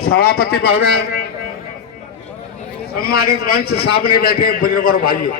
सभापति महोदय, सम्मानित मंच सामने बैठे बुजुर्ग और भाइयों,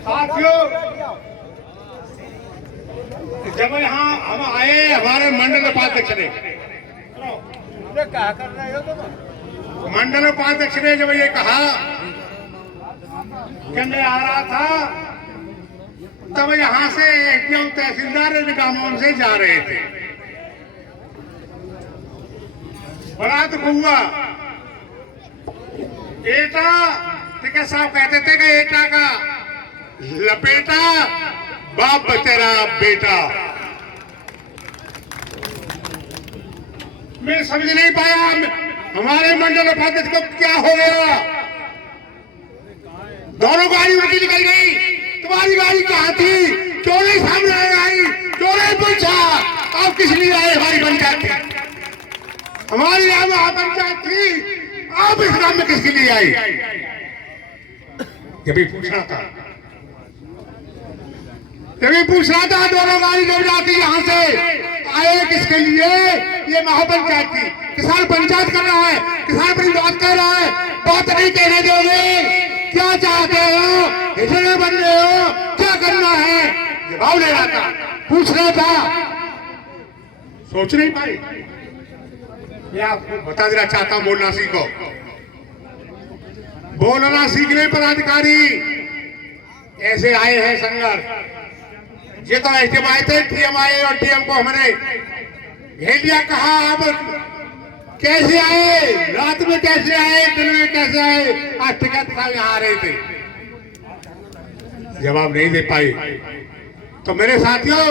साथियों, जब यहाँ हम आए हमारे मंडल उपाध्यक्ष ने, मंडल उपाध्यक्ष ने जब ये कहा कि मैं आ रहा था, तब यहाँ से एटीएम तहसीलदार निगमों से जा रहे थे। बड़ा दुख हुआ। एटा टिकट साहब कहते थे कि एटा का लपेटा बाप तेरा बेटा। मैं समझ नहीं पाया हमारे मंडल उपाध्यक्ष को क्या हो गया। दोनों गाड़ी उल्टी निकल गई। तुम्हारी गाड़ी कहाँ थी? क्यों नहीं सामने आई? क्यों नहीं पूछा? आप किस लिए आए? हमारी पंचायत थी, हमारी यहाँ पंचायत थी, आप इस काम में किसके लिए आई? ये भी पूछना था, ये भी पूछना था। दोनों गाड़ी जब जाती यहाँ से आए किसके लिए? ये महापंचायत थी। किसान पंचायत कर रहा है, किसान अपनी बात कर रहा है, बात नहीं कहने दोगे? क्या चाहते हो? हिजड़े बन रहे हो? क्या करना है? जवाब लेना था, पूछना था, सोच नहीं पाई। मैं आपको बता देना चाहता हूं, बोलना सीखो, बोलना सीखने पर अधिकारी ऐसे आए हैं संघर्ष। ये तो एसडीएम आए थे, टीएम आए और टीएम को हमने घेर लिया। कहा अब कैसे आए? रात में कैसे आए? दिन में कैसे आए? आज टिकट साहब यहाँ आ रहे थे, जवाब नहीं दे पाए। तो मेरे साथियों,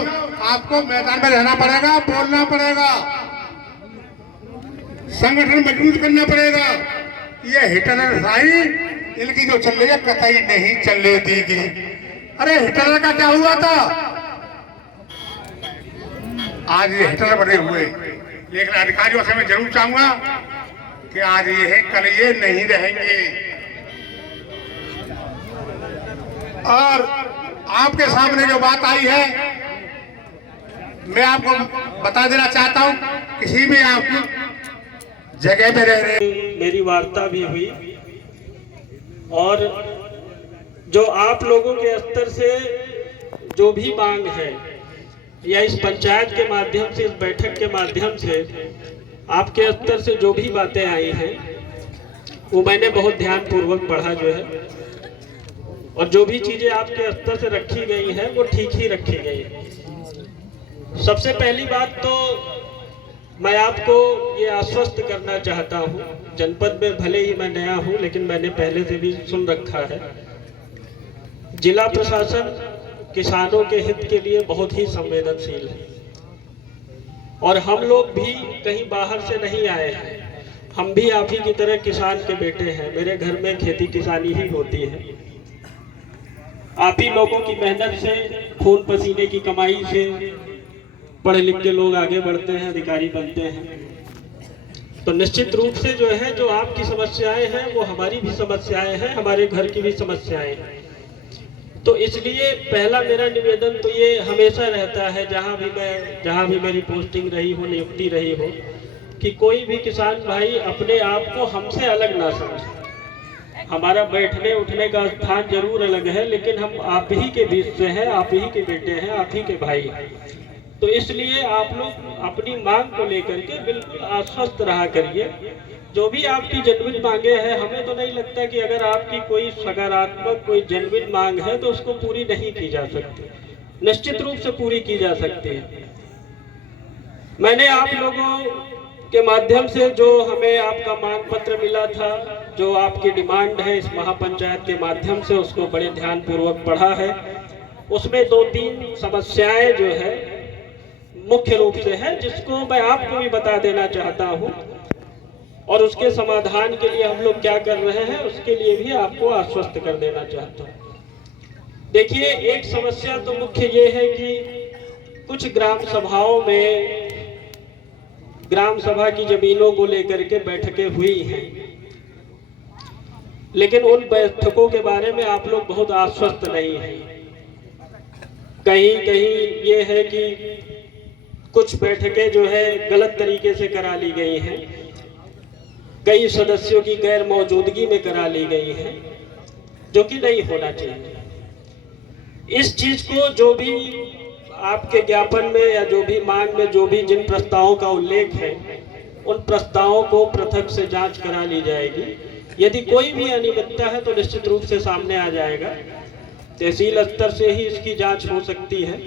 आपको मैदान में रहना पड़ेगा, बोलना पड़ेगा, संगठन मजबूत करना पड़ेगा। ये हिटलरशाही इनकी जो चल रही है कतई नहीं चलने देगी। अरे हिटलर का क्या हुआ था? आज ये हिटलर बने हुए, लेकिन अधिकारियों से मैं जरूर चाहूंगा कि आज ये है, कल ये नहीं रहेंगे। और आपके सामने जो बात आई है, मैं आपको बता देना चाहता हूं, किसी भी आप जगह पे रह रहे, मेरी वार्ता भी हुई और जो आप लोगों के स्तर से जो भी मांग है या इस पंचायत के माध्यम से, इस बैठक के माध्यम से आपके स्तर से जो भी बातें आई हैं वो मैंने बहुत ध्यानपूर्वक पढ़ा जो है, और जो भी चीजें आपके स्तर से रखी गई हैं वो ठीक ही रखी गई है। सबसे पहली बात तो मैं आपको ये आश्वस्त करना चाहता हूँ, जनपद में भले ही मैं नया हूँ लेकिन मैंने पहले से भी सुन रखा है, जिला प्रशासन किसानों के हित के लिए बहुत ही संवेदनशील है। और हम लोग भी कहीं बाहर से नहीं आए हैं, हम भी आप ही की तरह किसान के बेटे हैं। मेरे घर में खेती किसानी ही होती है। आप ही लोगों की मेहनत से, खून पसीने की कमाई से पढ़े लिख के लोग आगे बढ़ते हैं, अधिकारी बनते हैं। तो निश्चित रूप से जो है, जो आपकी समस्याएं हैं वो हमारी भी समस्याएं हैं, हमारे घर की भी समस्याएं हैं। तो इसलिए पहला मेरा निवेदन तो ये हमेशा रहता है, जहाँ भी मेरी पोस्टिंग रही हो, नियुक्ति रही हो, कि कोई भी किसान भाई अपने आप को हमसे अलग ना समझे। हमारा बैठने उठने का स्थान जरूर अलग है, लेकिन हम आप ही के बीच से हैं, आप ही के बेटे हैं, आप ही के भाई हैं। तो इसलिए आप लोग अपनी मांग को लेकर के बिल्कुल आश्वस्त रहा करिए। जो भी आपकी जेन्युइन मांगे हैं, हमें तो नहीं लगता कि अगर आपकी कोई सकारात्मक, कोई जेन्युइन मांग है तो उसको पूरी नहीं की जा सकती, निश्चित रूप से पूरी की जा सकती है। मैंने आप लोगों के माध्यम से जो हमें आपका मांग पत्र मिला था, जो आपकी डिमांड है इस महापंचायत के माध्यम से, उसको बड़े ध्यानपूर्वक पढ़ा है। उसमें 2-3 समस्याएं जो है मुख्य रूप से है, जिसको मैं आपको भी बता देना चाहता हूं, और उसके समाधान के लिए हम लोग क्या कर रहे हैं उसके लिए भी आपको आश्वस्त कर देना चाहता हूं। देखिए, एक समस्या तो मुख्य ये है कि कुछ ग्राम सभाओं में ग्राम सभा की जमीनों को लेकर के बैठकें हुई हैं, लेकिन उन बैठकों के बारे में आप लोग बहुत आश्वस्त नहीं हैं। कहीं कहीं ये है कि कुछ बैठकें जो है गलत तरीके से करा ली गई हैं, कई सदस्यों की गैर मौजूदगी में करा ली गई है, जो कि नहीं होना चाहिए। इस चीज को जो भी आपके ज्ञापन में या जो भी मांग में जो भी जिन प्रस्तावों का उल्लेख है, उन प्रस्तावों को पृथक से जांच करा ली जाएगी। यदि कोई भी अनियमितता है तो निश्चित रूप से सामने आ जाएगा। तहसील स्तर से ही इसकी जांच हो सकती है,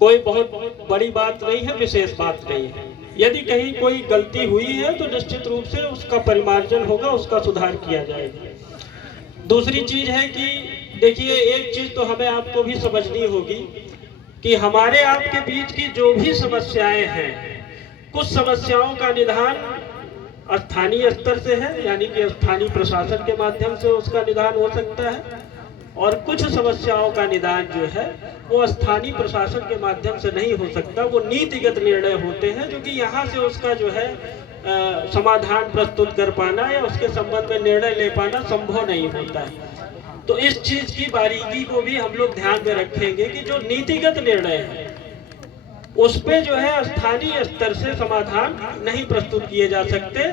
कोई बहुत बड़ी बात नहीं है, विशेष बात नहीं है। यदि कहीं कोई गलती हुई है तो निश्चित रूप से उसका परिमार्जन होगा, उसका सुधार किया जाएगा। दूसरी चीज है कि देखिए, एक चीज तो हमें आपको भी समझनी होगी कि हमारे आपके बीच की जो भी समस्याएं हैं, कुछ समस्याओं का निदान स्थानीय स्तर से है, यानी कि स्थानीय प्रशासन के माध्यम से उसका निदान हो सकता है, और कुछ समस्याओं का निदान जो है वो स्थानीय प्रशासन के माध्यम से नहीं हो सकता। वो नीतिगत निर्णय होते हैं, जो कि यहाँ से उसका जो है समाधान प्रस्तुत कर पाना या उसके संबंध में निर्णय ले पाना संभव नहीं होता है। तो इस चीज की बारीकी को भी हम लोग ध्यान में रखेंगे कि जो नीतिगत निर्णय है उस पे जो है स्थानीय स्तर से समाधान नहीं प्रस्तुत किए जा सकते।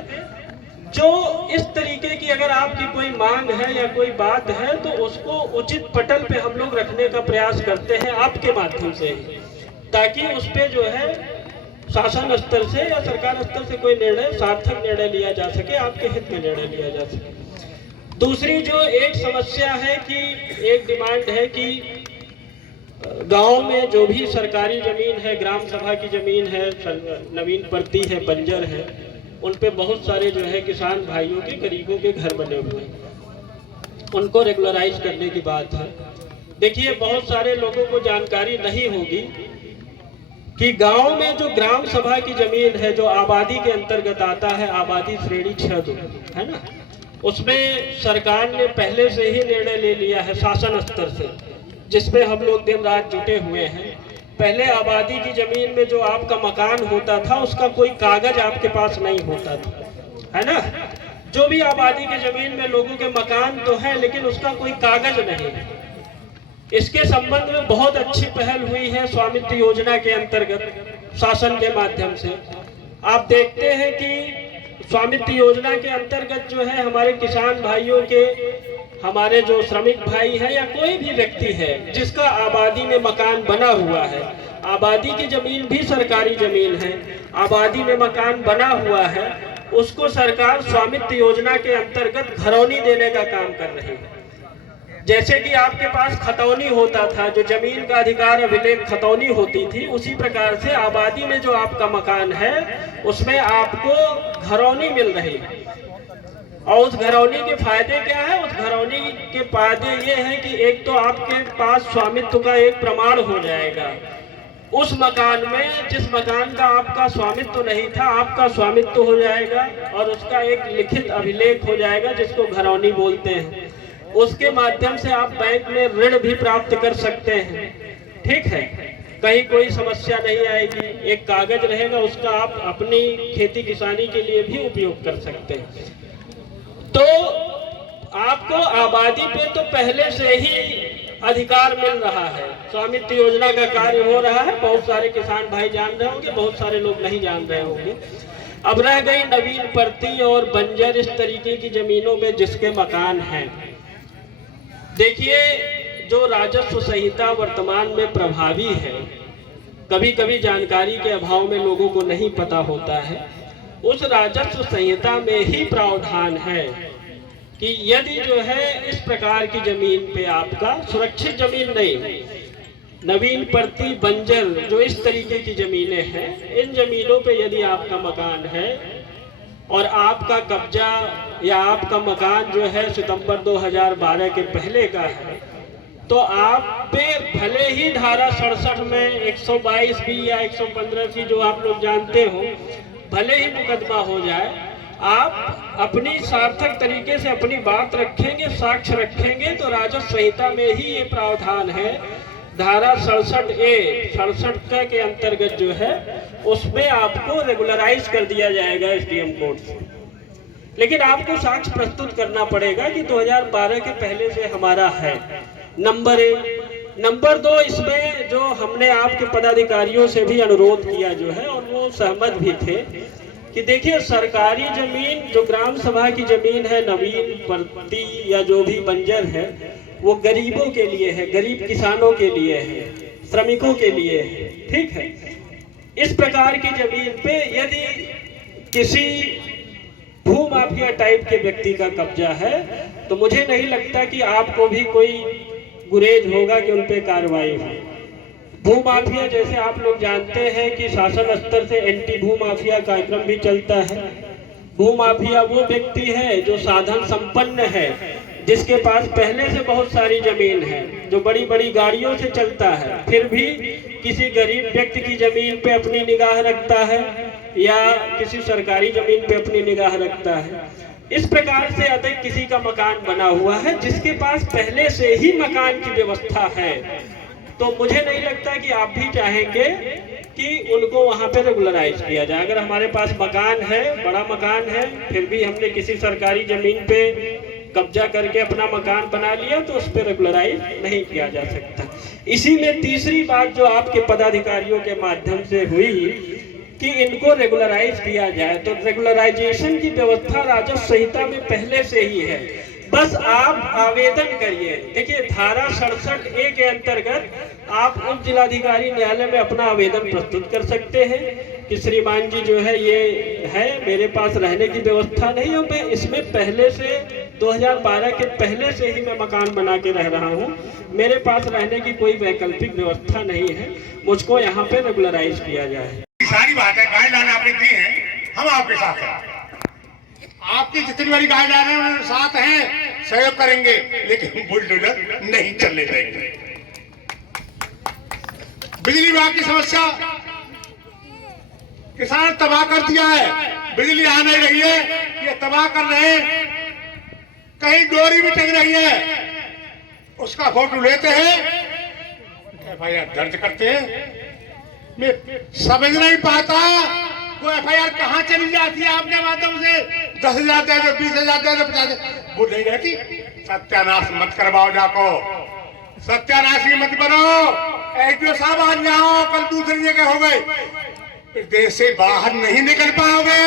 जो इस तरीके की अगर आपकी कोई मांग है या कोई बात है तो उसको उचित पटल पे हम लोग रखने का प्रयास करते हैं आपके माध्यम से, ताकि उस पे जो है शासन स्तर से या सरकार स्तर से कोई निर्णय, सार्थक निर्णय लिया जा सके, आपके हित में निर्णय लिया जा सके। दूसरी जो एक समस्या है कि एक डिमांड है कि गांव में जो भी सरकारी जमीन है, ग्राम सभा की जमीन है, नवीन परती है, बंजर है, उन पे बहुत सारे जो है किसान भाइयों के, गरीबों के घर बने हुए हैं, उनको रेगुलराइज करने की बात है। देखिए, बहुत सारे लोगों को जानकारी नहीं होगी कि गांव में जो ग्राम सभा की जमीन है, जो आबादी के अंतर्गत आता है, आबादी श्रेणी 6 है ना, उसमें सरकार ने पहले से ही निर्णय ले लिया है शासन स्तर से, जिसमें हम लोग दिन रात जुटे हुए हैं। पहले आबादी की जमीन में जो आपका मकान होता था उसका कोई कागज आपके पास नहीं होता था, है ना। जो भी आबादी की जमीन में लोगों के मकान तो है, लेकिन उसका कोई कागज नहीं है। इसके संबंध में बहुत अच्छी पहल हुई है स्वामित्व योजना के अंतर्गत शासन के माध्यम से। आप देखते हैं कि स्वामित्व योजना के अंतर्गत जो है हमारे किसान भाइयों के, हमारे जो श्रमिक भाई है या कोई भी व्यक्ति है जिसका आबादी में मकान बना हुआ है, आबादी की जमीन भी सरकारी जमीन है, आबादी में मकान बना हुआ है, उसको सरकार स्वामित्व योजना के अंतर्गत घरौनी देने का काम कर रही है। जैसे कि आपके पास खतौनी होता था, जो जमीन का अधिकार अभिलेख खतौनी होती थी, उसी प्रकार से आबादी में जो आपका मकान है उसमें आपको घरौनी मिल रही है। और उस घरौनी के फायदे क्या है? उस घरौनी के फायदे ये हैं कि एक तो आपके पास स्वामित्व का एक प्रमाण हो जाएगा उस मकान में, जिस मकान का आपका स्वामित्व नहीं था, आपका स्वामित्व हो जाएगा और उसका एक लिखित अभिलेख हो जाएगा जिसको घरौनी बोलते हैं। उसके माध्यम से आप बैंक में ऋण भी प्राप्त कर सकते हैं, ठीक है, कहीं कोई समस्या नहीं आएगी। एक कागज रहेगा, उसका आप अपनी खेती किसानी के लिए भी उपयोग कर सकते हैं। तो आपको आबादी पे तो पहले से ही अधिकार मिल रहा है, स्वामित्व योजना का कार्य हो रहा है। बहुत सारे किसान भाई जान रहे होंगे, बहुत सारे लोग नहीं जान रहे होंगे। अब रह गई नवीन परती और बंजर, इस तरीके की जमीनों में जिसके मकान हैं। देखिए, जो राजस्व संहिता वर्तमान में प्रभावी है, कभी कभी जानकारी के अभाव में लोगों को नहीं पता होता है, उस राजस्व संहिता में ही प्रावधान है कि यदि जो है इस प्रकार की जमीन पे आपका सुरक्षित जमीन नहीं, नवीन परती, बंजर, जो इस तरीके की जमीनें हैं, इन जमीनों पे यदि आपका मकान है और आपका कब्जा या आपका मकान जो है सितंबर 2012 के पहले का है, तो आप पे भले ही धारा 67 में 122B या 115C जो आप लोग जानते हो, भले ही मुकदमा हो जाए, आप अपनी सार्थक तरीके से अपनी बात रखेंगे, साक्ष्य रखेंगे, तो राजस्व संहिता में ही ये प्रावधान है। धारा 67A 67 के अंतर्गत जो है उसमें आपको रेगुलराइज कर दिया जाएगा SDM कोर्ट से। लेकिन आपको साक्ष्य प्रस्तुत करना पड़ेगा कि 2012 के पहले से हमारा है। नंबर 1। नंबर 2, इसमें जो हमने आपके पदाधिकारियों से भी अनुरोध किया जो है, और वो सहमत भी थे कि देखिए सरकारी जमीन जो ग्राम सभा की जमीन है, नवीन प्रति या जो भी बंजर है, वो गरीबों के लिए है, गरीब किसानों के लिए है, श्रमिकों के लिए है, ठीक है। इस प्रकार की जमीन पे यदि किसी भूमाफिया टाइप के व्यक्ति का कब्जा है तो मुझे नहीं लगता कि आपको भी कोई गुरेज होगा कि उन पे कार्रवाई हो। भूमाफिया, जैसे आप लोग जानते हैं कि शासन स्तर से एंटी भूमाफिया कार्यक्रम भी चलता है। भूमाफिया वो व्यक्ति है जो साधन संपन्न है, जिसके पास पहले से बहुत सारी जमीन है, जो बड़ी बड़ी गाड़ियों से चलता है, फिर भी किसी गरीब व्यक्ति की जमीन पे अपनी निगाह रखता है या किसी सरकारी जमीन पे अपनी निगाह रखता है। इस प्रकार से अधिक किसी का मकान बना हुआ है जिसके पास पहले से ही मकान की व्यवस्था है, तो मुझे नहीं लगता कि आप भी चाहेंगे कि उनको वहां पे रेगुलराइज किया जाए। अगर हमारे पास मकान है, बड़ा मकान है, फिर भी हमने किसी सरकारी जमीन पे कब्जा करके अपना मकान बना लिया तो उस पर रेगुलराइज नहीं किया जा सकता। इसी में तीसरी बात जो आपके पदाधिकारियों के माध्यम से हुई कि इनको रेगुलराइज किया जाए, तो रेगुलराइजेशन की व्यवस्था राजस्व संहिता में पहले से ही है। बस आप आवेदन करिए। देखिए धारा 67A के अंतर्गत आप उप जिलाधिकारी न्यायालय में अपना आवेदन प्रस्तुत कर सकते हैं कि श्रीमान जी जो है ये है, मेरे पास रहने की व्यवस्था नहीं है, मैं इसमें पहले से 2012 के पहले से ही मैं मकान बना के रह रहा हूँ, मेरे पास रहने की कोई वैकल्पिक व्यवस्था नहीं है, मुझको यहाँ पे रेगुलराइज किया जाए। सारी बात है, गाइडलाइन आपने दी है, हम आपके साथ हैं। आपकी जितनी बड़ी गाइडलाइन साथ हैं, सहयोग करेंगे, लेकिन बुलडोजर नहीं चलने देंगे। बिजली विभाग की समस्या, किसान तबाह कर दिया है, बिजली आ नहीं रही है, ये तबाह कर रहे हैं, कहीं डोरी भी टंग रही है, उसका फोटो लेते हैं, FIR दर्ज करते हैं। मैं समझ नहीं पाता वो FIR कहाँ चली जाती है आपके माध्यम से। 10,000 दे दो, 20,000 दे दो, 50,000 वो नहीं रहती। सत्यानाश मत करवाओ, जाको सत्यानाशी मत बनो। SDO साहब आज यहाँ कल दूसरी जगह हो गए, देश से बाहर नहीं निकल पाओगे।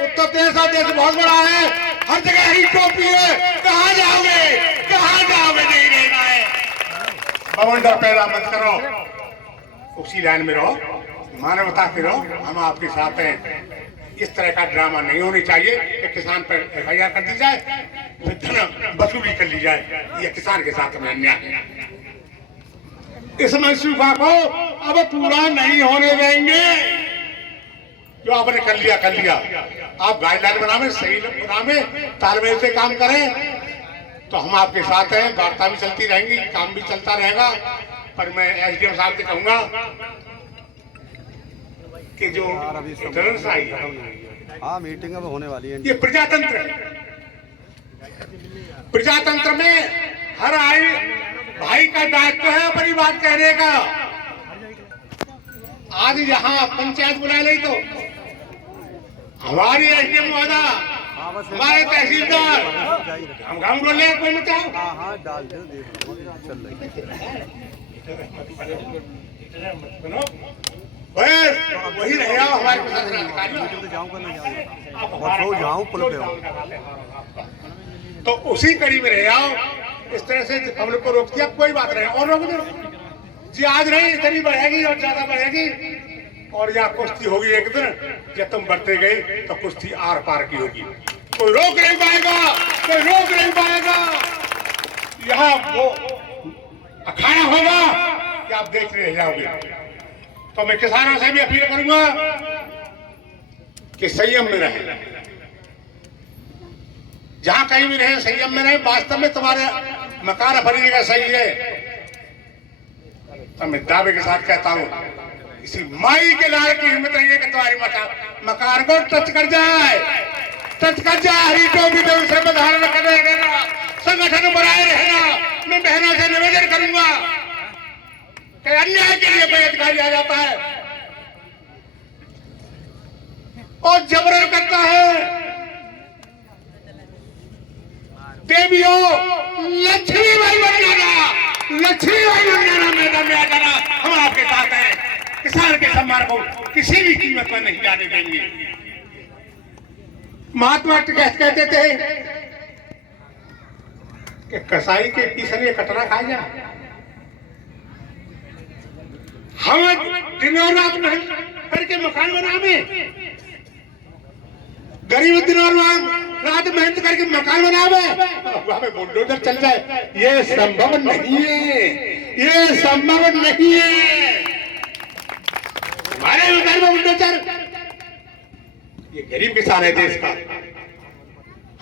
उत्तर प्रदेश का देश बहुत बड़ा है, हर जगह ही टोपी है, कहाँ जाओगे, कहाँ जाओगे, नहीं रहना है। बवंडर पैदा मत करो, उसी लाइन में रहो, मानवता पे रहो, हम आपके साथ हैं। इस तरह का ड्रामा नहीं होनी चाहिए कि किसान पर FIR कर दी जाए, फिर धन वसूली कर ली जाए, ये किसान के साथ में अन्याय है। इस मनसूबा को अब पूरा नहीं होने देंगे। जो आपने कर लिया कर लिया, आप गाइडलाइन बनावे, सही बनावे, तालमेल से काम करें, तो हम आपके साथ हैं। वार्ता भी चलती रहेंगी, काम भी चलता रहेगा। पर मैं SDM साहब से कहूंगा कि जो आई है, हाँ मीटिंग अब होने वाली है, ये प्रजातंत्र है। प्रजातंत्र में हर आई भाई का दायित्व है अपनी बात कहने का। आज यहाँ पंचायत बुला ली तो हमारी SDM वादा, हमारे तहसीलदार, हम गाँव बोले कोई मत आओ। हाँ डाल दो, देख चल रही वही रहे हमारे जाऊँ पुल पे तो उसी कड़ी में रहे आओ। इस तरह से हम लोग को रोक दिया, कोई बात नहीं, और रोक दो जी। आज नहीं, इतनी बढ़ेगी और ज्यादा बढ़ेगी, और यहाँ कुश्ती होगी एक दिन। जब तुम बढ़ते गए तो कुश्ती आर पार की होगी, कोई रोक नहीं पाएगा, कोई रोक नहीं पाएगा। यहाँ वो अखाड़ा होगा कि आप देख रहे जाओगे। तो मैं किसानों से भी अपील करूंगा कि संयम में रहें, जहां कहीं भी रहे संयम में रहें। वास्तव में तुम्हारे मकान अपनी जगह सही है, तो मैं दावे के साथ कहता हूं, इसी माई के लाल की हिम्मत नहीं है कि तुम्हारी मकान को टच कर जाए, टच कर जाए। हरी टोपी पे उसे धारण करने देना, संगठन बनाए रहना। मैं बहनों से निवेदन करूंगा कि अन्याय के लिए कोई अधिकारी आ जाता है और जबरन करता है, देवियों लक्ष्मी भाई बन जाना, लक्ष्मीबाई नंदना मैदान में आ जाना, हम आपके साथ हैं। किसान के सम्मान को किसी भी कीमत पर नहीं जाने देंगे। महात्मा कहते थे कि कसाई के पीछे कटरा खा जा। हम दिनों रात मेहनत करके मकान बनावे, गरीब दिनों रात मेहनत करके मकान बनावे, हमें बुलडोजर चल जाए, ये संभव नहीं है, ये संभव नहीं है। हमारे घर में बुलडोजर, ये गरीब किसान है देश का,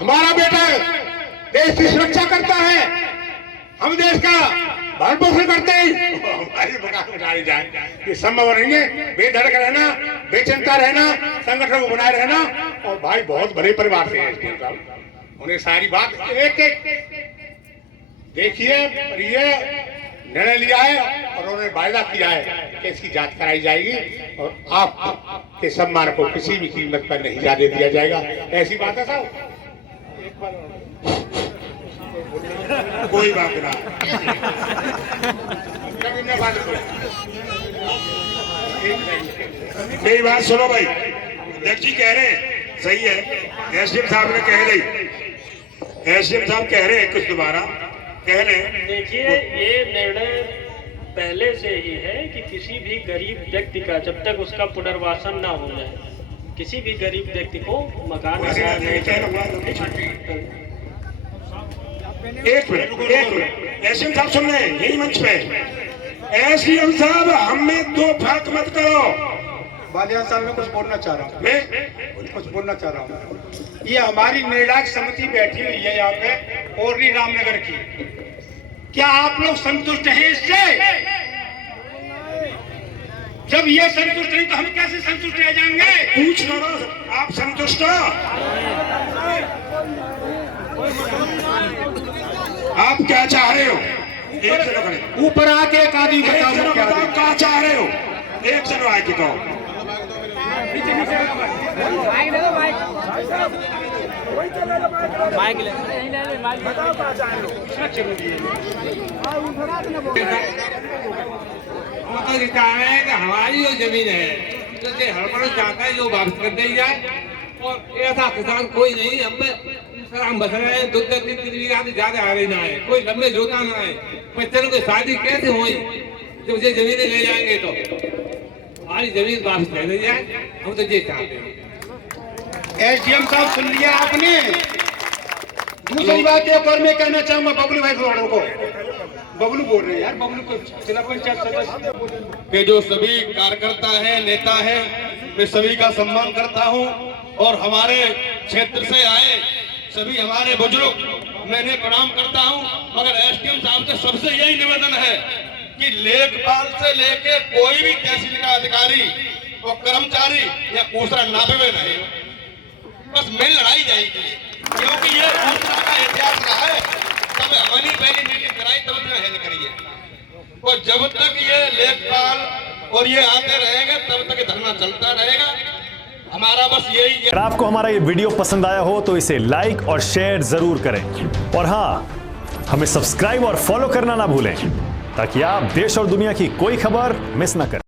हमारा बेटा देश की सुरक्षा करता है, हम देश का भरण पोषण करते हैं, हमारी मकान उठाई जाए, ये संभव नहीं है। बेधड़क रहना, बेचिंता रहना, संगठन को बनाए रहना। और भाई बहुत बड़े परिवार से हैं, उन्हें सारी बात एक एक देखिए, ये निर्णय लिया है और उन्होंने वायदा किया है कि इसकी जांच कराई जाएगी और आपके सम्मान को किसी भी कीमत पर नहीं जाने दिया जाएगा। ऐसी बात है साहब? कोई बात ना, मेरी बात सुनो भाई, अध्यक्ष जी कह रहे हैं सही है, एसडीएम साहब ने कह रही, एसडीएम साहब कह रहे हैं कुछ दोबारा कह रहे हैं। देखिए, ये निर्णय पहले से ही है कि किसी भी गरीब व्यक्ति का जब तक उसका पुनर्वासन ना हो जाए, किसी भी गरीब व्यक्ति को मकान एक मिनट, एसडीएम साहब सुन रहे हैं यही मंच पे। एसडीएम साहब, हमें दो फाक मत करो। बालियान साहब मैं कुछ बोलना चाह रहा हूँ, मैं कुछ बोलना चाह रहा हूँ। ये हमारी निर्णायक समिति बैठी हुई है यहाँ पे ओरली रामनगर की, क्या आप लोग संतुष्ट हैं इससे? जब ये संतुष्ट नहीं तो हम कैसे संतुष्ट रह जाएंगे? पूछ करो, आप संतुष्ट हो? आप क्या चाह रहे हो? एक जनो खड़े ऊपर आके एक आदमी बताओ क्या चाह रहे हो? एक जनो आके कहो। हमारी जो जमीन है जैसे हड़बड़ चाहता है जो वापस कर दी जाए, और ऐसा किसान कोई नहीं। हम बस रहे हैं, 2-3 ज्यादा आ रही ना है, कोई लंबे जोता ना है, बच्चों की शादी कैसे हुई जब मुझे जमीनें ले जाएंगे तो हमारी जमीन वापस ले दी जाए, हम तो ये चाहते हैं। एसडीएम साहब सुन लिया आपने। दूसरी बात एक और मैं कहना चाहूंगा बबलू भाई को, बबलू बोल रहे हैं यार, बबलू को जिला पंचायत सदस्य के जो सभी कार्यकर्ता है, नेता है, मैं सभी का सम्मान करता हूं और हमारे क्षेत्र से आए सभी हमारे बुजुर्ग मैंने प्रणाम करता हूं। मगर एसडीएम साहब से सबसे यही निवेदन है कि लेखपाल से लेके कोई भी तहसील का अधिकारी और कर्मचारी या दूसरा नापे नहीं, बस मिल लड़ाई जाएगी, क्योंकि ये दूसरा का इतिहास रहा है। तब हमारी पहली मीटिंग कराई तब में हेल करिए, और जब तक ये लेखपाल और ये आते रहेंगे तब तक धरना चलता रहेगा। हमारा बस यही है। अगर आपको हमारा ये वीडियो पसंद आया हो तो इसे लाइक और शेयर जरूर करें, और हाँ, हमें सब्सक्राइब और फॉलो करना ना भूलें ताकि आप देश और दुनिया की कोई खबर मिस ना करें।